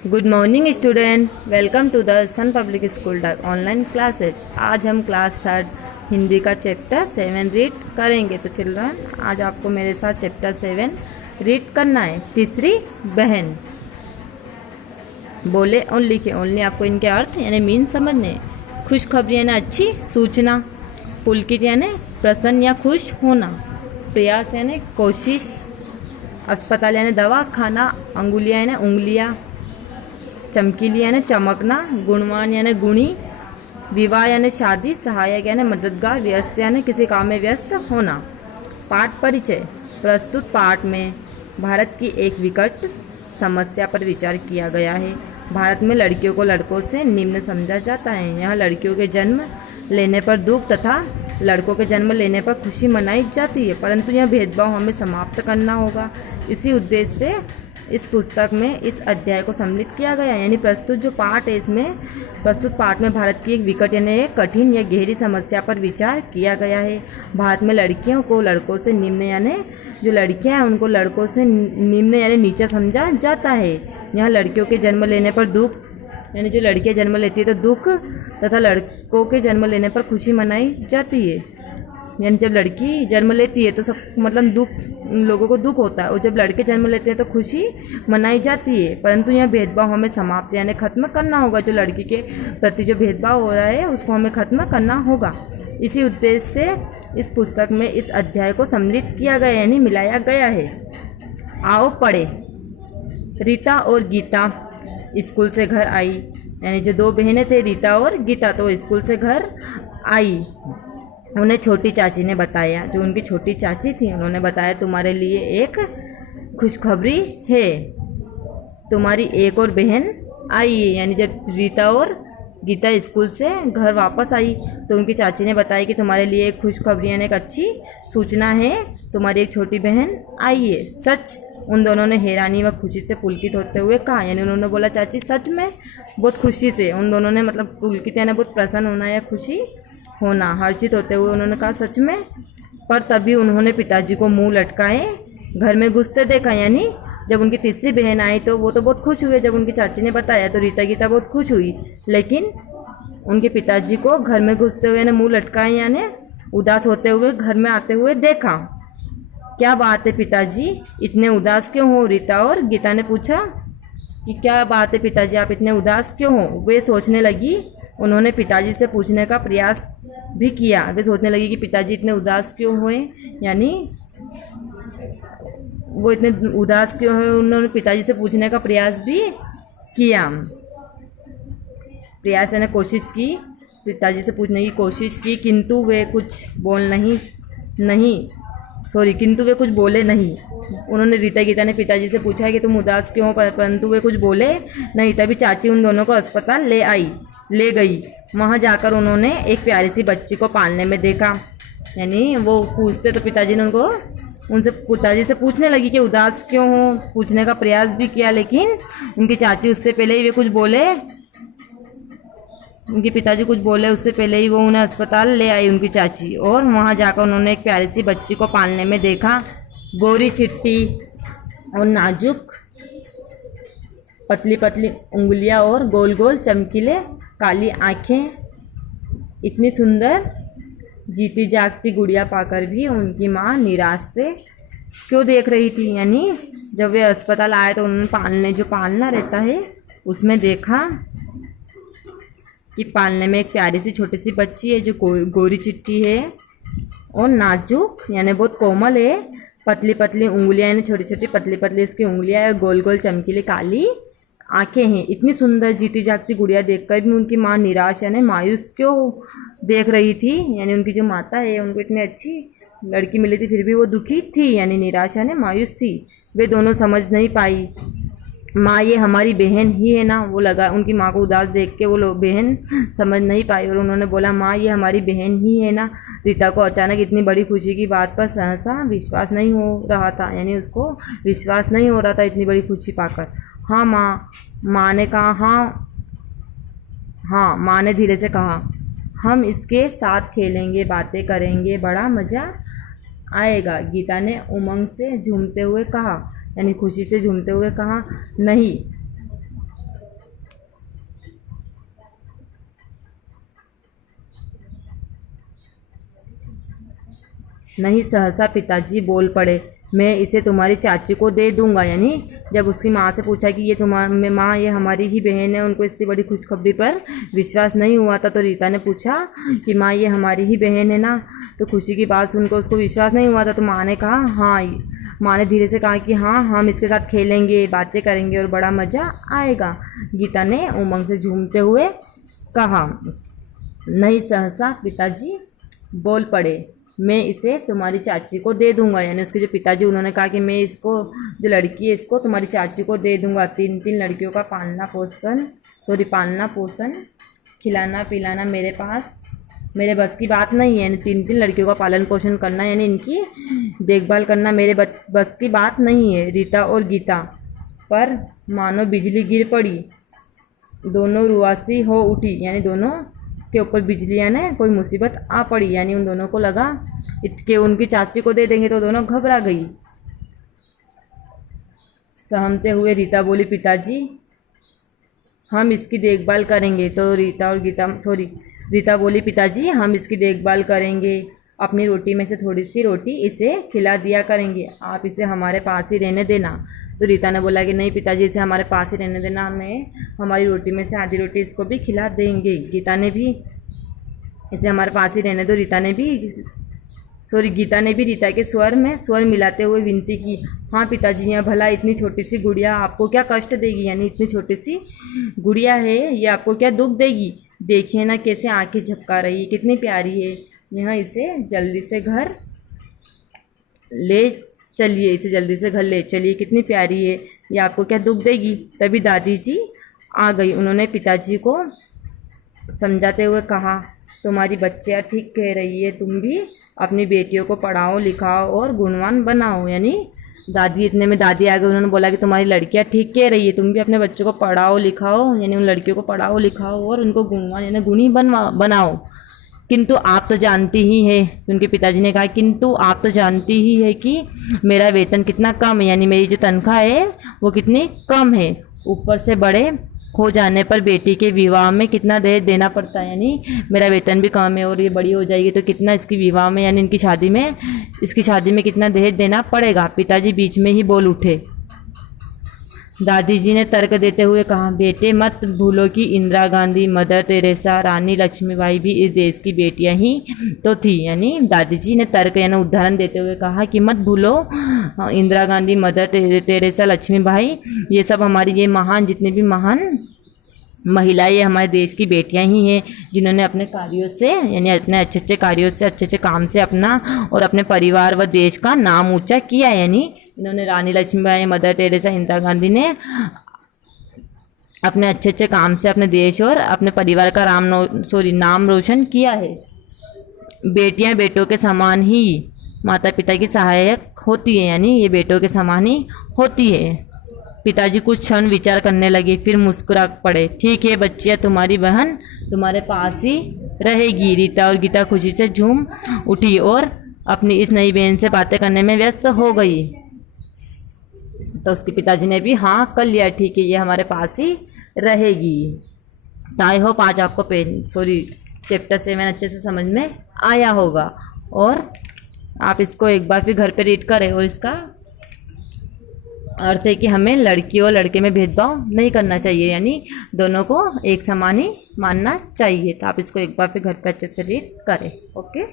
Good morning student, welcome to the Sun Public School online classes. आज हम class third Hindi का chapter 7 read करेंगे। तो चिल्ड्रन, आज आपको मेरे साथ चैप्टर 7 रीड करना है। तीसरी बहन। बोले और लिखे। ओनली आपको इनके अर्थ यानी मीन समझने। खुशखबरी यानी अच्छी सूचना। पुलकित यानी प्रसन्न या खुश होना। प्रयास यानी कोशिश। अस्पताल यानी दवा खाना। अंगुलियाँ यानी उंगलियाँ। चमकीली यानी चमकना। गुणवान यानी गुणी। विवाह यानी शादी। सहायक यानी मददगार। व्यस्त यानी किसी काम में व्यस्त होना। पाठ परिचय। प्रस्तुत पाठ में भारत की एक विकट समस्या पर विचार किया गया है। भारत में लड़कियों को लड़कों से निम्न समझा जाता है। यहाँ लड़कियों के जन्म लेने पर दुख तथा लड़कों के जन्म लेने पर खुशी मनाई जाती है, परंतु यह भेदभाव हमें समाप्त करना होगा। इसी उद्देश्य से इस पुस्तक में इस अध्याय को सम्मिलित किया गया। यानी प्रस्तुत जो पाठ है, इसमें प्रस्तुत पाठ में भारत की एक विकट यानी एक कठिन या गहरी समस्या पर विचार किया गया है। भारत में लड़कियों को लड़कों से निम्न यानी जो लड़कियां हैं उनको लड़कों से निम्न यानी नीचा समझा जाता है। यहाँ लड़कियों के जन्म लेने पर दुख यानी जो लड़कियां जन्म लेती है तो दुख तथा लड़कों के जन्म लेने पर खुशी मनाई जाती है। यानी जब लड़की जन्म लेती है तो सब मतलब दुख, लोगों को दुख होता है, और जब लड़के जन्म लेते हैं तो खुशी मनाई जाती है। परंतु यह भेदभाव हमें समाप्त यानी ख़त्म करना होगा। जो लड़की के प्रति जो भेदभाव हो रहा है उसको हमें ख़त्म करना होगा। इसी उद्देश्य से इस पुस्तक में इस अध्याय को सम्मिलित किया गया यानी मिलाया गया है। आओ पढ़े। रीता और गीता स्कूल से घर आई। यानी जो दो बहनें थे रीता और गीता, तो स्कूल से घर आई। उन्हें छोटी चाची ने बताया, जो उनकी छोटी चाची थी उन्होंने बताया, तुम्हारे लिए एक खुशखबरी है, तुम्हारी एक और बहन आई है। यानी जब रीता और गीता स्कूल से घर वापस आई तो उनकी चाची ने बताया कि तुम्हारे लिए एक खुशखबरी यानी एक अच्छी सूचना है, तुम्हारी एक छोटी बहन आई है। सच? उन दोनों ने हैरानी व खुशी से पुलकित होते हुए कहा। यानी उन्होंने बोला चाची सच में, बहुत खुशी से। उन दोनों ने मतलब पुलकित यानी बहुत प्रसन्न होना या खुशी होना, हर्षित होते हुए उन्होंने कहा सच में। पर तभी उन्होंने पिताजी को मुंह लटकाए घर में घुसते देखा। यानी जब उनकी तीसरी बहन आई तो वो तो बहुत खुश हुए। जब उनकी चाची ने बताया तो रीता गीता बहुत खुश हुई, लेकिन उनके पिताजी को घर में घुसते हुए यानी मुँह लटकाए यानी उदास होते हुए घर में आते हुए देखा। क्या बात है पिताजी, इतने उदास क्यों हो? रीता और गीता ने पूछा कि क्या बात है पिताजी, आप इतने उदास क्यों हो? वे सोचने लगी। उन्होंने पिताजी से पूछने का प्रयास भी किया। वे सोचने लगी कि पिताजी इतने उदास क्यों हुए, यानी वो इतने उदास क्यों हुए। उन्होंने पिताजी से पूछने का प्रयास भी किया। प्रयास यानी कोशिश की, पिताजी से पूछने की कोशिश की, किंतु वे कुछ किंतु वे कुछ बोले नहीं। उन्होंने रीता गीता ने पिताजी से पूछा कि तुम उदास क्यों हो, परंतु वे कुछ बोले नहीं। तभी चाची उन दोनों को अस्पताल ले गई। वहाँ जाकर उन्होंने एक प्यारी सी बच्ची को पालने में देखा। यानी वो पूछते तो पिताजी ने पिताजी से पूछने लगी कि उदास क्यों हो, पूछने का प्रयास भी किया, लेकिन उनकी चाची उससे पहले ही उनके पिताजी कुछ बोले उससे पहले ही वो उन्हें अस्पताल ले आई उनकी चाची। और वहाँ जाकर उन्होंने एक प्यारी सी बच्ची को पालने में देखा। गोरी चिट्टी और नाजुक, पतली पतली उंगलियां और गोल गोल चमकीले काली आँखें। इतनी सुंदर जीती जागती गुड़िया पाकर भी उनकी माँ निराश से क्यों देख रही थी। यानी जब वे अस्पताल आए तो उन्होंने पालना रहता है उसमें देखा कि पालने में एक प्यारी सी छोटी सी बच्ची है जो गोरी चिट्टी है और नाजुक यानी बहुत कोमल है। पतली पतली उंगलियां यानी छोटी छोटी पतली पतली उसकी उंगलियां है। गोल गोल चमकीली काली आंखें हैं। इतनी सुंदर जीती जागती गुड़िया देखकर भी उनकी माँ निराश यानी मायूस क्यों देख रही थी। यानी उनकी जो माता है उनको इतनी अच्छी लड़की मिली थी फिर भी वो दुखी थी, यानी निराश यानी मायूस थी। वे दोनों समझ नहीं पाई। माँ ये हमारी बहन ही है ना, वो लगा उनकी माँ को उदास देख के वो बहन समझ नहीं पाई और उन्होंने बोला माँ ये हमारी बहन ही है ना। रीता को अचानक इतनी बड़ी खुशी की बात पर सहसा विश्वास नहीं हो रहा था। यानी उसको विश्वास नहीं हो रहा था इतनी बड़ी खुशी पाकर। हाँ माँ ने कहा। हाँ माँ ने धीरे से कहा, हम इसके साथ खेलेंगे, बातें करेंगे, बड़ा मज़ा आएगा। गीता ने उमंग से झूमते हुए कहा, यानी खुशी से झूमते हुए कहा। नहीं, नहीं सहसा पिताजी बोल पड़े, मैं इसे तुम्हारी चाची को दे दूंगा। यानी जब उसकी माँ से पूछा कि ये तुम्हारी माँ, ये हमारी ही बहन है, उनको इतनी बड़ी खुशखबरी पर विश्वास नहीं हुआ था। तो रीता ने पूछा कि माँ ये हमारी ही बहन है ना। तो खुशी की बात सुनकर उसको विश्वास नहीं हुआ था। तो माँ ने कहा हाँ, माँ ने धीरे से कहा कि हाँ, हम इसके साथ खेलेंगे, बातें करेंगे और बड़ा मज़ा आएगा। गीता ने उमंग से झूमते हुए कहा। नहीं सहसा पिताजी बोल पड़े, मैं इसे तुम्हारी चाची को दे दूंगा। यानी उसके जो पिताजी, उन्होंने कहा कि मैं इसको, जो लड़की है, इसको तुम्हारी चाची को दे दूंगा। 3 लड़कियों का पालना पोषण खिलाना पिलाना मेरे बस की बात नहीं है। यानी 3 लड़कियों का पालन पोषण करना, यानी इनकी देखभाल करना मेरे बस की बात नहीं है। रीता और गीता पर मानो बिजली गिर पड़ी, दोनों रुआसी हो उठी। यानी दोनों के ऊपर बिजलियाँ ने कोई मुसीबत आ पड़ी। यानी उन दोनों को लगा कि उनकी चाची को दे देंगे, तो दोनों घबरा गई। सहमते हुए रीता बोली, पिताजी हम इसकी देखभाल करेंगे। तो रीता बोली, पिताजी हम इसकी देखभाल करेंगे, अपनी रोटी में से थोड़ी सी रोटी इसे खिला दिया करेंगे, आप इसे हमारे पास ही रहने देना। तो रीता ने बोला कि नहीं पिताजी, इसे हमारे पास ही रहने देना, हमें हमारी रोटी में से आधी रोटी इसको भी खिला देंगे। गीता ने भी इसे हमारे पास ही रहने दो। गीता ने भी रीता के स्वर मिलाते हुए विनती की, हाँ पिताजी, यहाँ भला इतनी छोटी सी गुड़िया आपको क्या कष्ट देगी। यानी इतनी छोटी सी गुड़िया है, ये आपको क्या दुख देगी। देखिए ना कैसे आंखें झपका रही है, कितनी प्यारी है। यहाँ इसे जल्दी से घर ले चलिए, कितनी प्यारी है, ये आपको क्या दुख देगी। तभी दादी जी आ गई। उन्होंने पिताजी को समझाते हुए कहा, तुम्हारी बच्चियाँ ठीक कह रही है, तुम भी अपनी बेटियों को पढ़ाओ लिखाओ और गुणवान बनाओ। यानी इतने में दादी आ गई। उन्होंने बोला कि तुम्हारी लड़कियाँ ठीक कह रही है, तुम भी अपने बच्चों को पढ़ाओ लिखाओ, यानी उन लड़कियों को पढ़ाओ लिखाओ और उनको गुणवान यानी गुणी बनाओ। किंतु आप तो जानती ही है, उनके पिताजी ने कहा, किंतु आप तो जानती ही है कि मेरा वेतन कितना कम है। यानी मेरी जो तनख्वाह है वो कितनी कम है। ऊपर से बड़े हो जाने पर बेटी के विवाह में कितना दहेज देना पड़ता है। यानी मेरा वेतन भी कम है और ये बड़ी हो जाएगी तो कितना इसकी विवाह में, यानी इसकी शादी में कितना दहेज देना पड़ेगा। पिताजी बीच में ही बोल उठे। दादी जी ने तर्क देते हुए कहा, बेटे मत भूलो कि इंदिरा गांधी, मदर तेरेसा, रानी लक्ष्मीबाई भी इस देश की बेटियां ही तो थी। यानी दादी जी ने तर्क यानी उदाहरण देते हुए कहा कि मत भूलो, इंदिरा गांधी, मदर तेरेसा, लक्ष्मीबाई, ये सब हमारी ये महान, जितनी भी महान महिलाएं, ये हमारे देश की बेटियां ही हैं, जिन्होंने अपने कार्यों से, यानी अपने अच्छे कार्यों से, अच्छे काम से अपना और अपने परिवार व देश का नाम ऊंचा किया। यानी इन्होंने, रानी लक्ष्मीबाई, मदर टेरेसा, इंदिरा गांधी ने अपने अच्छे काम से अपने देश और अपने परिवार का नाम रोशन किया है। बेटियां बेटों के समान ही माता पिता की सहायक होती है। यानी ये बेटों के समान ही होती है। पिताजी कुछ क्षण विचार करने लगे, फिर मुस्कुरा पड़े। ठीक है बच्चियाँ, तुम्हारी बहन तुम्हारे पास ही रहेगी। रीता और गीता खुशी से झूम उठी और अपनी इस नई बहन से बातें करने में व्यस्त हो गई। तो उसके पिताजी ने भी हाँ कर लिया, ठीक है ये हमारे पास ही रहेगी। आई होप आज आपको चैप्टर 7 अच्छे से समझ में आया होगा और आप इसको एक बार फिर घर पे रीड करें। और इसका अर्थ है कि हमें लड़की और लड़के में भेदभाव नहीं करना चाहिए, यानी दोनों को एक समान ही मानना चाहिए। तो आप इसको एक बार फिर घर पे अच्छे से रीड करें। ओके।